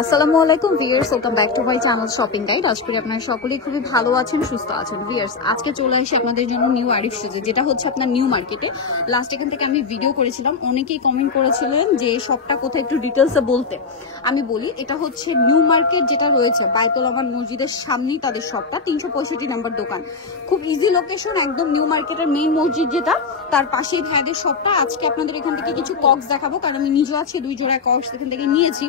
আসসালামু আলাইকুম viewers, welcome back to my channel shopping guide. আশা করি আপনারা সকলেই খুবই ভালো আছেন, সুস্থ আছেন। ভিউয়ার্স, আজকে চলে আসি আপনাদের জন্য নিউ আরিফ শুজে, যেটা হচ্ছে আপনার নিউ মার্কেটে। লাস্ট এখান থেকে আমি ভিডিও করেছিলাম, অনেকেই কমেন্ট করেছিলেন যে শপটা কোথায় একটু ডিটেলসে বলতে। আমি বলি, এটা হচ্ছে নিউ মার্কেট যেটা রয়েছে বায়তুল আমান মসজিদের সামনেই তাদের শপটা, 365 নাম্বার দোকান। খুব ইজি লোকেশন, একদম নিউ মার্কেটের মেইন মসজিদ যেটা, তার পাশেই ভাইদের শপটা। আজকে আপনাদের এখান থেকে কিছু কক্স দেখাবো, কারণ আমি নিজেও আজকে 2 জোড়া কক্স এখান থেকে নিয়েছি।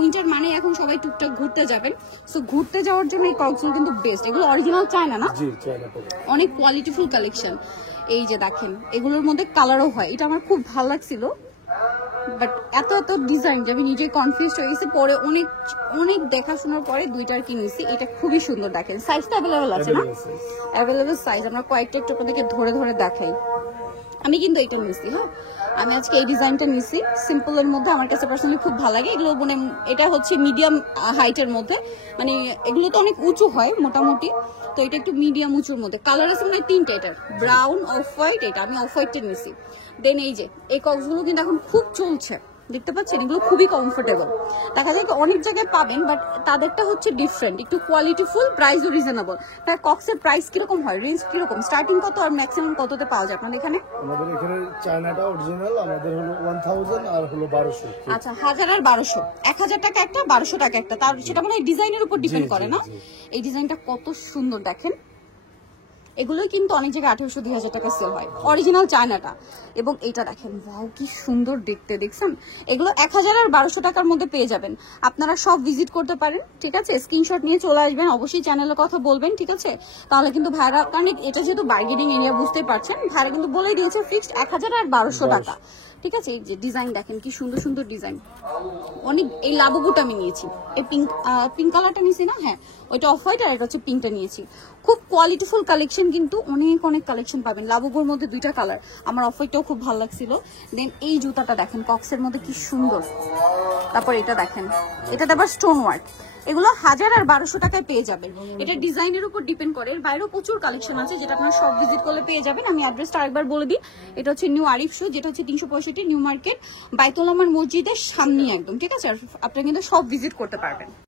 উইন্টার মানে এখন সবাই টুকটাক ঘুরতে যাবেন, সো ঘুরতে যাওয়ার জন্য এই কক্সগুলো কিন্তু বেস্ট। এগুলো অরিজিনাল চায়না না, অনেক কোয়ালিটিফুল কালেকশন। এই যে দেখেন, এগুলোর মধ্যে কালারও হয়, এটা আমার খুব ভালো লাগছিল। বাট এত এত ডিজাইন যে আমি নিজে কনফিউজ হয়ে গেছি। পরে অনেক অনেক দেখাশোনার পরে দুইটার কিনেছি। এটা খুবই সুন্দর, দেখেন সাইজটা অ্যাভেলেবেল আছে না, অ্যাভেলেবেল সাইজ। আমরা কয়েকটা একটু আপনাদেরকে ধরে ধরে দেখাই। আমি কিন্তু এটা নিছি, হ্যাঁ আমি আজকে এই ডিজাইনটা নিছি সিম্পলের মধ্যে। আমার কাছে পার্সোনালি খুব ভালো লাগে এগুলো। মানে এটা হচ্ছে মিডিয়াম হাইটের মধ্যে, মানে এগুলো তো অনেক উঁচু হয় মোটামুটি, তো এটা একটু মিডিয়াম উঁচুর মধ্যে। কালার আছে মানে 3টা, এটার ব্রাউন, অফ হোয়াইট, এটা আমি অফ হোয়াইটটা নিছি। দেন এই যে এই কক্সগুলো কিন্তু এখন খুব চলছে, দেখতে পাচ্ছেন, এগুলো খুবই কমফোর্টেবল। দেখা যায় অনেক জায়গায় পাবেন, বাট তাদেরটা হচ্ছে ডিফারেন্ট, একটু কোয়ালিটিফুল, প্রাইসও রিজনেবল। তার কক্সের প্রাইস কিরকম হয়, রেঞ্জ কিরকম, স্টার্টিং কত আর ম্যাক্সিমাম কততে পাওয়া যায় আপনাদের এখানে? আমাদের এখানে চায়নাটা অরিজিনাল আমাদের হলো 1000 আর হলো 1200। আচ্ছা, 1000 আর 1200, 1000 টাকা একটা, 1200 টাকা একটা। তার সেটা মানে ডিজাইনের উপর ডিপেন্ড করে না? এই ডিজাইনটা কত সুন্দর দেখেন। এগুলোই কিন্তু অনেক জায়গায় 1800-2000 টাকা সেল হয়, অরিজিনাল চায়নাটা। এবং এটা দেখেন, ওয়াও কি সুন্দর দেখতে, দেখছেন? এগুলো 1000 আর 1200 টাকার মধ্যে পেয়ে যাবেন। আপনারা সব ভিজিট করতে পারেন, ঠিক আছে? স্ক্রিনশট নিয়ে চলে আসবেন, অবশ্যই চ্যানেলের কথা বলবেন, ঠিক আছে? তাহলে কিন্তু ভাইরা, কারণ এটা যেহেতু বার্গেনিং এরিয়া বুঝতেই পারছেন, ভাইরা কিন্তু বলেই দিয়েছে ফিক্সড 1000 আর 1200 টাকা, ঠিক আছে? এই যে ডিজাইন দেখেন, কি সুন্দর সুন্দর ডিজাইন। অনেক, এই লাবুটা আমি নিয়েছি, এই পিঙ্ক কালারটা নিয়েছি না, হ্যাঁ ওইটা অফ হোয়াইট, আর এটা হচ্ছে পিঙ্কটা নিয়েছি। খুব কোয়ালিটিফুল কালেকশন, কিন্তু অনেক অনেক কালেকশন পাবেন। লাবুগুর মধ্যে 2টা কালার, আমার অফ হোয়াইটটাও খুব ভালো লাগছিল। দেন এই জুতাটা দেখেন, কক্সের মধ্যে কি সুন্দর। তারপর এটা দেখেন, এটাতে আবার স্টোন ওয়ার্ক। এগুলো 1000 আর 1200 টাকায় পেয়ে যাবেন। এটা ডিজাইনের উপর ডিপেন্ড করে। এর বাইরেও প্রচুর কালেকশন আছে, যেটা আপনারা সব ভিজিট করলে পেয়ে যাবেন। আমি অ্যাড্রেসটা আরেকবার বলে দিই, এটা হচ্ছে নিউ আরিফ শু, যেটা হচ্ছে 365 নিউ মার্কেট, বায়তুল আমান মসজিদের সামনে একদম, ঠিক আছে? আপনারা কিন্তু সব ভিজিট করতে পারবেন।